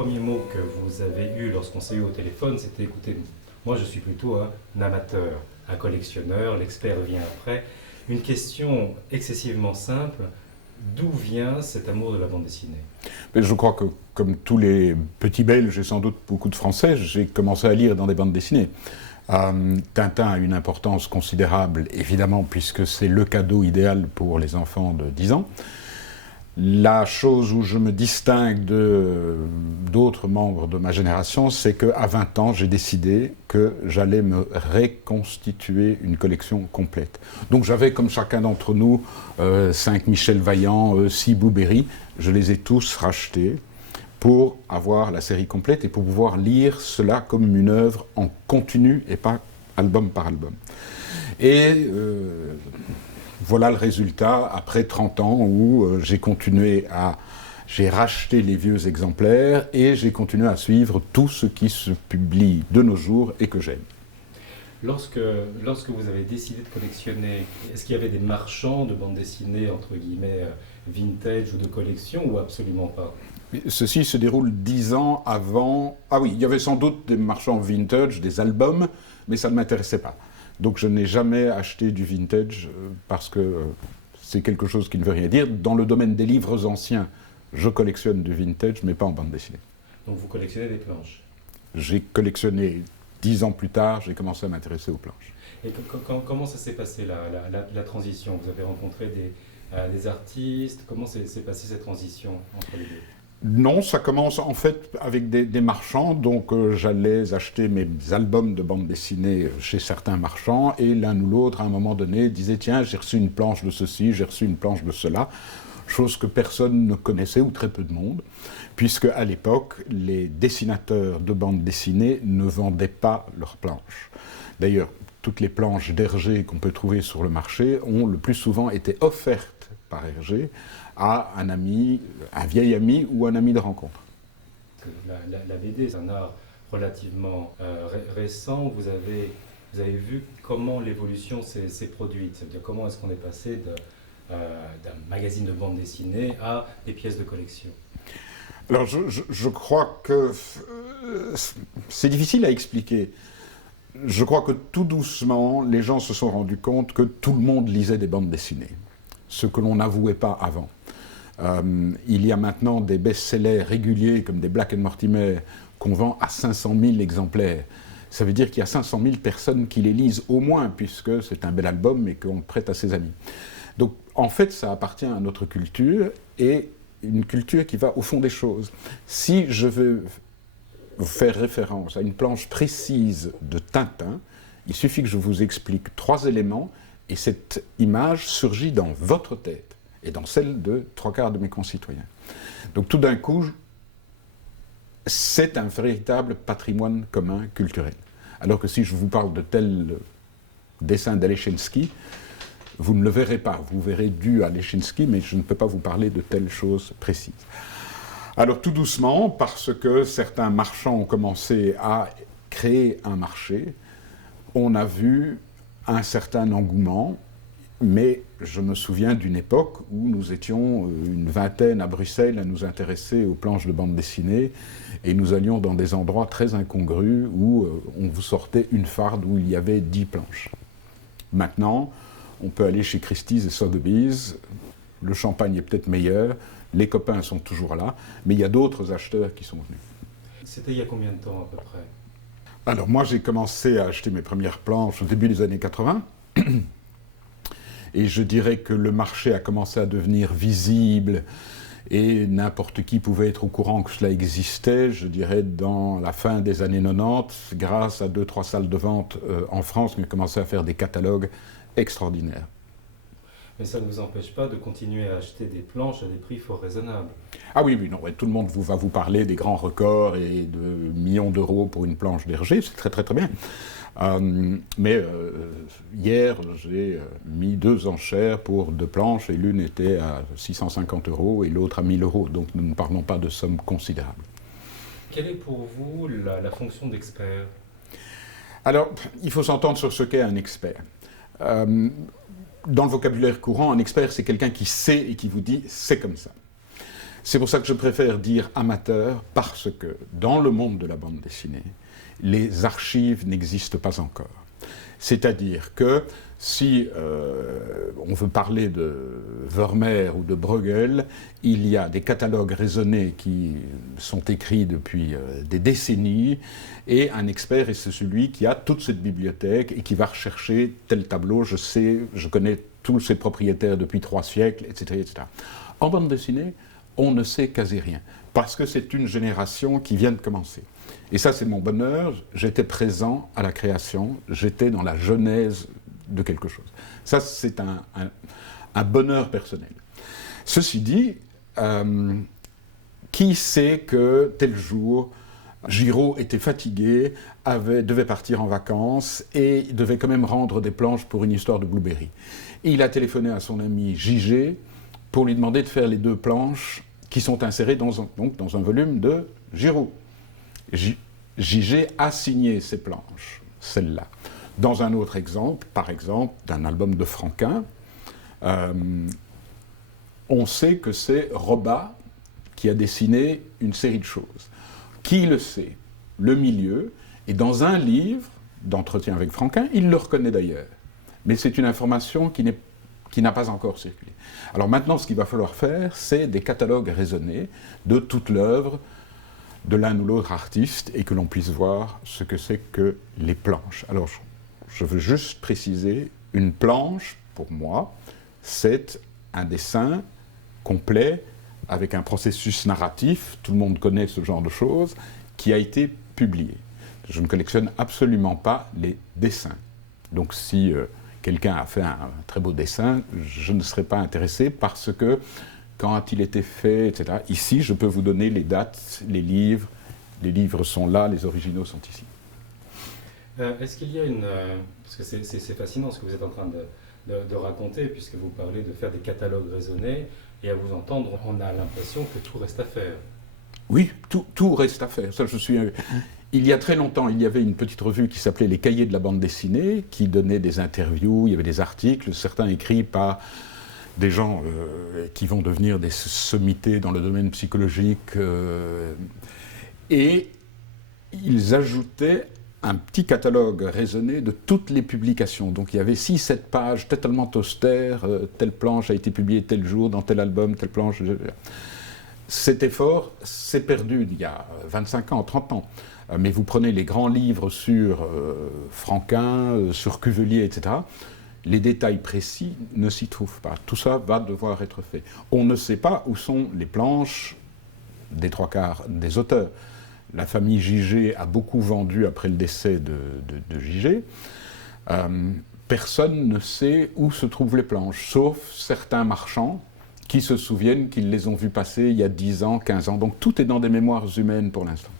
premier mot que vous avez eu lorsqu'on s'est eu au téléphone, c'était écoutez, moi je suis plutôt un amateur, un collectionneur, l'expert vient après. Une question excessivement simple, d'où vient cet amour de la bande dessinée? Mais je crois que, comme tous les petits Belges et sans doute beaucoup de Français, j'ai commencé à lire dans des bandes dessinées. Tintin a une importance considérable, évidemment, puisque c'est le cadeau idéal pour les enfants de 10 ans. La chose où je me distingue d'autres membres de ma génération, c'est qu'à 20 ans, j'ai décidé que j'allais me reconstituer une collection complète. Donc j'avais, comme chacun d'entre nous, 5 Michel Vaillant, 6 Boubery. Je les ai tous rachetés pour avoir la série complète et pour pouvoir lire cela comme une œuvre en continu et pas album par album. Et voilà le résultat après 30 ans où j'ai racheté les vieux exemplaires et j'ai continué à suivre tout ce qui se publie de nos jours et que j'aime. Lorsque vous avez décidé de collectionner, est-ce qu'il y avait des marchands de bande dessinée, entre guillemets, vintage ou de collection, ou absolument pas? Ceci se déroule 10 ans avant... Ah oui, il y avait sans doute des marchands vintage, des albums, mais ça ne m'intéressait pas. Donc je n'ai jamais acheté du vintage parce que c'est quelque chose qui ne veut rien dire. Dans le domaine des livres anciens, je collectionne du vintage, mais pas en bande dessinée. Donc vous collectionnez des planches? J'ai collectionné 10 ans plus tard, j'ai commencé à m'intéresser aux planches. Et comment ça s'est passé la transition? Vous avez rencontré des artistes? Comment s'est passée cette transition entre les deux? Non, ça commence en fait avec des marchands, donc j'allais acheter mes albums de bande dessinée chez certains marchands, et l'un ou l'autre, à un moment donné, disait « Tiens, j'ai reçu une planche de ceci, j'ai reçu une planche de cela », chose que personne ne connaissait, ou très peu de monde, puisque à l'époque, les dessinateurs de bande dessinée ne vendaient pas leurs planches. D'ailleurs, toutes les planches d'Hergé qu'on peut trouver sur le marché ont le plus souvent été offertes par Hergé à un ami, un vieil ami ou un ami de rencontre. La BD, c'est un art relativement récent. Vous avez vu comment l'évolution s'est produite. C'est-à-dire comment est-ce qu'on est passé d'un magazine de bande dessinée à des pièces de collection? Alors je crois que c'est difficile à expliquer. Je crois que tout doucement, les gens se sont rendus compte que tout le monde lisait des bandes dessinées, ce que l'on n'avouait pas avant. Il y a maintenant des best-sellers réguliers comme des Black & Mortimer qu'on vend à 500 000 exemplaires. Ça veut dire qu'il y a 500 000 personnes qui les lisent au moins, puisque c'est un bel album et qu'on le prête à ses amis. Donc en fait, ça appartient à notre culture, et une culture qui va au fond des choses. Si je veux faire référence à une planche précise de Tintin, il suffit que je vous explique 3 éléments, et cette image surgit dans votre tête et dans celle de 3/4 de mes concitoyens. Donc tout d'un coup, c'est un véritable patrimoine commun culturel. Alors que si je vous parle de tel dessin d'Alechinsky, vous ne le verrez pas. Vous verrez du Alechinsky, mais je ne peux pas vous parler de telle chose précise. Alors tout doucement, parce que certains marchands ont commencé à créer un marché, on a vu un certain engouement. Mais je me souviens d'une époque où nous étions une vingtaine à Bruxelles à nous intéresser aux planches de bande dessinée, et nous allions dans des endroits très incongrus où on vous sortait une farde où il y avait 10 planches. Maintenant, on peut aller chez Christie's et Sotheby's, le champagne est peut-être meilleur, les copains sont toujours là, mais il y a d'autres acheteurs qui sont venus. C'était il y a combien de temps à peu près? Alors moi j'ai commencé à acheter mes premières planches au début des années 80. Et je dirais que le marché a commencé à devenir visible et n'importe qui pouvait être au courant que cela existait, je dirais, dans la fin des années 90, grâce à 2-3 salles de vente en France qui ont commencé à faire des catalogues extraordinaires. Mais ça ne vous empêche pas de continuer à acheter des planches à des prix fort raisonnables. Ah oui, non, tout le monde va vous parler des grands records et de millions d'euros pour une planche d'Hergé, c'est très très bien. Mais hier, j'ai mis 2 enchères pour 2 planches, et l'une était à 650 € et l'autre à 1000 €, donc nous ne parlons pas de sommes considérables. Quelle est pour vous la fonction d'expert? Alors, il faut s'entendre sur ce qu'est un expert. Dans le vocabulaire courant, un expert, c'est quelqu'un qui sait et qui vous dit « c'est comme ça ». C'est pour ça que je préfère dire amateur, parce que dans le monde de la bande dessinée, les archives n'existent pas encore. C'est-à-dire que si on veut parler de Vermeer ou de Bruegel, il y a des catalogues raisonnés qui sont écrits depuis des décennies, et un expert est celui qui a toute cette bibliothèque et qui va rechercher tel tableau, je connais tous ses propriétaires depuis 3 siècles, etc., etc. En bande dessinée, on ne sait quasi rien, parce que c'est une génération qui vient de commencer. Et ça, c'est mon bonheur, j'étais présent à la création, j'étais dans la genèse de quelque chose. Ça, c'est un bonheur personnel. Ceci dit, qui sait que tel jour, Giraud était fatigué, devait partir en vacances et devait quand même rendre des planches pour une histoire de Blueberry. Et il a téléphoné à son ami JG pour lui demander de faire les 2 planches qui sont insérées dans un volume de Giraud. JG a signé ces planches, celle-là. Dans un autre exemple, par exemple, d'un album de Franquin, on sait que c'est Robat qui a dessiné une série de choses. Qui le sait? Le milieu. Et dans un livre d'entretien avec Franquin, il le reconnaît d'ailleurs. Mais c'est une information qui n'a pas encore circulé. Alors maintenant, ce qu'il va falloir faire, c'est des catalogues raisonnés de toute l'œuvre de l'un ou l'autre artiste, et que l'on puisse voir ce que c'est que les planches. Alors, je veux juste préciser, une planche, pour moi, c'est un dessin complet, avec un processus narratif, tout le monde connaît ce genre de choses, qui a été publié. Je ne collectionne absolument pas les dessins. Donc si quelqu'un a fait un très beau dessin, je ne serais pas intéressé, parce que quand il était fait, etc. Ici, je peux vous donner les dates, les livres sont là, les originaux sont ici. Est-ce qu'il y a parce que c'est fascinant ce que vous êtes en train de raconter, puisque vous parlez de faire des catalogues raisonnés, et à vous entendre, on a l'impression que tout reste à faire. Oui, tout reste à faire. Ça, il y a très longtemps, il y avait une petite revue qui s'appelait Les Cahiers de la bande dessinée, qui donnait des interviews, il y avait des articles, certains écrits par des gens qui vont devenir des sommités dans le domaine psychologique, et ils ajoutaient un petit catalogue raisonné de toutes les publications. Donc il y avait 6-7 pages totalement austères, telle planche a été publiée tel jour, dans tel album, telle planche. Cet effort s'est perdu il y a 25 ans, 30 ans. Mais vous prenez les grands livres sur Franquin, sur Cuvelier, etc., les détails précis ne s'y trouvent pas. Tout ça va devoir être fait. On ne sait pas où sont les planches des 3/4 des auteurs. La famille Giger a beaucoup vendu après le décès de Giger. Personne ne sait où se trouvent les planches, sauf certains marchands qui se souviennent qu'ils les ont vues passer il y a 10 ans, 15 ans. Donc tout est dans des mémoires humaines pour l'instant.